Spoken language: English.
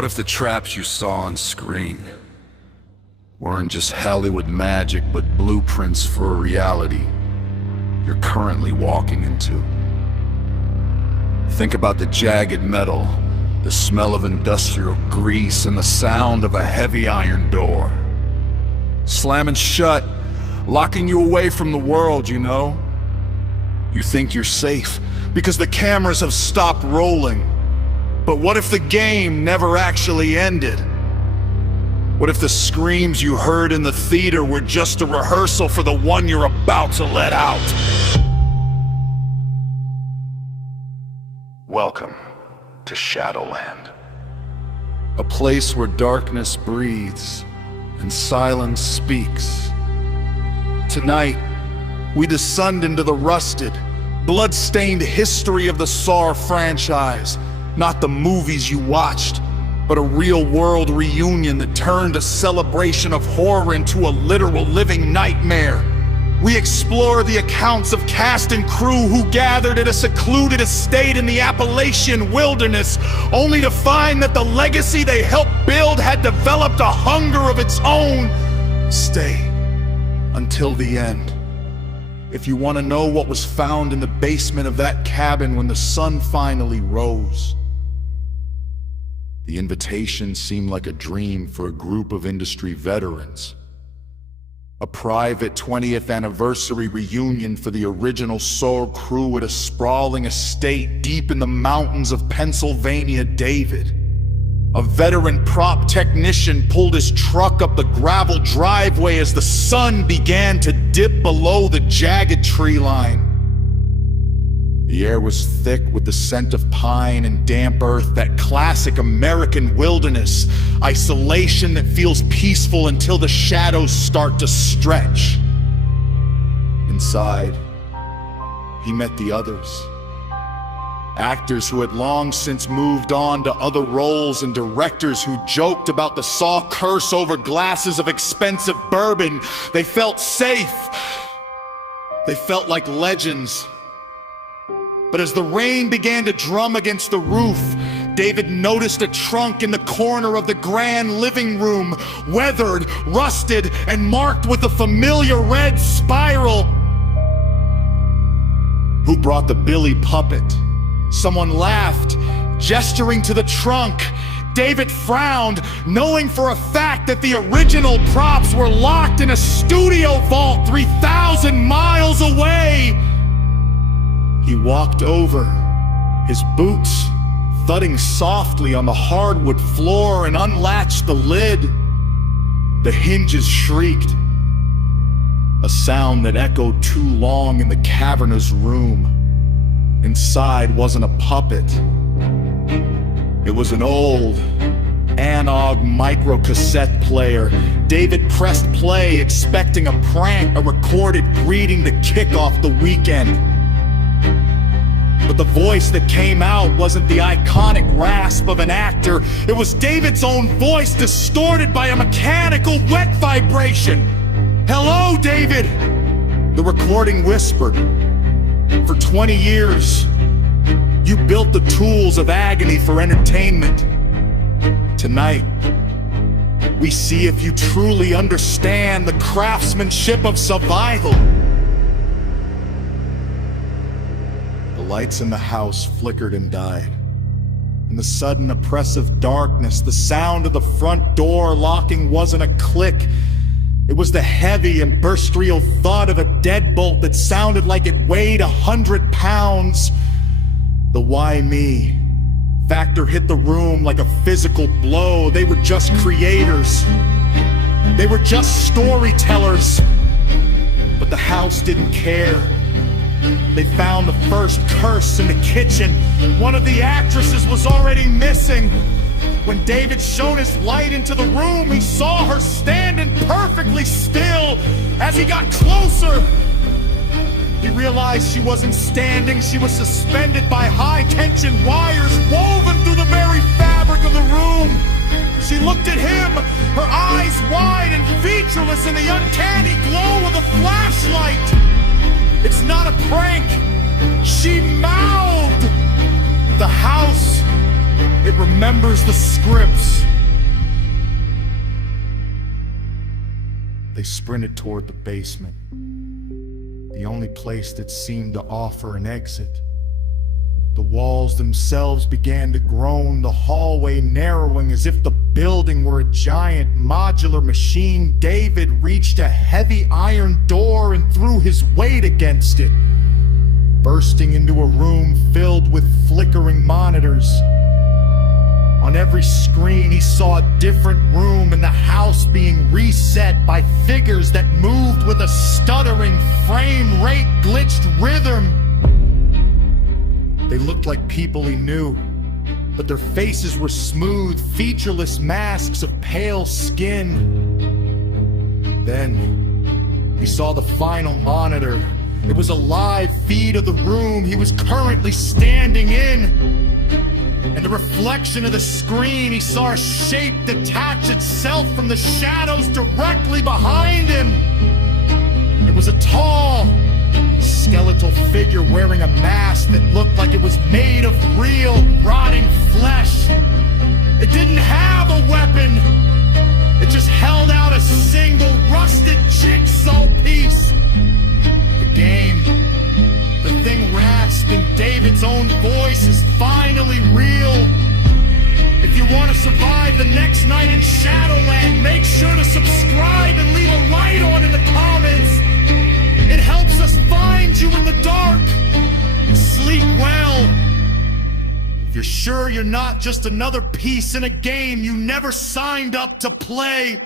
What if the traps you saw on screen weren't just Hollywood magic, but blueprints for a reality you're currently walking into? Think about the jagged metal, the smell of industrial grease, and the sound of a heavy iron door slamming shut, locking you away from the world, you know? You think you're safe because the cameras have stopped rolling. But what if the game never actually ended? What if the screams you heard in the theater were just a rehearsal for the one you're about to let out? Welcome to Shadowland, a place where darkness breathes and silence speaks. Tonight, we descend into the rusted, blood-stained history of the Saw franchise. Not the movies you watched, but a real-world reunion that turned a celebration of horror into a literal living nightmare. We explore the accounts of cast and crew who gathered at a secluded estate in the Appalachian wilderness, only to find that the legacy they helped build had developed a hunger of its own. Stay until the end if you want to know what was found in the basement of that cabin when the sun finally rose. The invitation seemed like a dream for a group of industry veterans. A private 20th anniversary reunion for the original Saw crew at a sprawling estate deep in the mountains of Pennsylvania. David, a veteran prop technician, pulled his truck up the gravel driveway as the sun began to dip below the jagged tree line. The air was thick with the scent of pine and damp earth, that classic American wilderness isolation that feels peaceful until the shadows start to stretch. Inside, he met the others. Actors who had long since moved on to other roles, and directors who joked about the Saw curse over glasses of expensive bourbon. They felt safe. They felt like legends. But as the rain began to drum against the roof, David noticed a trunk in the corner of the grand living room, weathered, rusted, and marked with a familiar red spiral. Who brought the Billy puppet? Someone laughed, gesturing to the trunk. David frowned, knowing for a fact that the original props were locked in a studio vault 3,000 miles away. He walked over, his boots thudding softly on the hardwood floor, and unlatched the lid. The hinges shrieked, a sound that echoed too long in the cavernous room. Inside wasn't a puppet. It was an old, analog microcassette player. David pressed play, expecting a prank, a recorded greeting to kick off the weekend. But the voice that came out wasn't the iconic rasp of an actor. It was David's own voice, distorted by a mechanical wet vibration. "Hello, David," the recording whispered. "For 20 years, you built the tools of agony for entertainment. Tonight, we see if you truly understand the craftsmanship of survival." The lights in the house flickered and died. In the sudden oppressive darkness, the sound of the front door locking wasn't a click. It was the heavy and burst-real thud of a deadbolt that sounded like it weighed 100 pounds. The why me factor hit the room like a physical blow. They were just creators. They were just storytellers. But the house didn't care. They found the first curse in the kitchen. One of the actresses was already missing. When David shone his light into the room, he saw her standing perfectly still. As he got closer, he realized she wasn't standing. She was suspended by high-tension wires woven through the very fabric of the room. She looked at him, her eyes wide and featureless in the uncanny glow of the flashlight. "It's not a prank," she mouthed. The house It remembers the scripts. They sprinted toward the basement, the only place that seemed to offer an exit. The walls themselves began to groan, the hallway narrowing as if the building were a giant modular machine. David reached a heavy iron door and threw his weight against it, bursting into a room filled with flickering monitors. On every screen, he saw a different room and the house being reset by figures that moved with a stuttering, frame rate glitched rhythm. They looked like people he knew, but their faces were smooth, featureless masks of pale skin. Then, he saw the final monitor. It was a live feed of the room he was currently standing in. And the reflection of the screen, he saw a shape detach itself from the shadows directly behind him. It was a tall, skeletal figure wearing a mask that looked like it was made of real, rotting flesh. It didn't have a weapon. It just held out a single rusted jigsaw piece. The game, the thing rasped in David's own voice, is finally real. If you want to survive the next night in Shadowland, make sure to subscribe and leave a like on in the comments. It helps us find you in the dark. Sleep well. If you're sure you're not just another piece in a game you never signed up to play,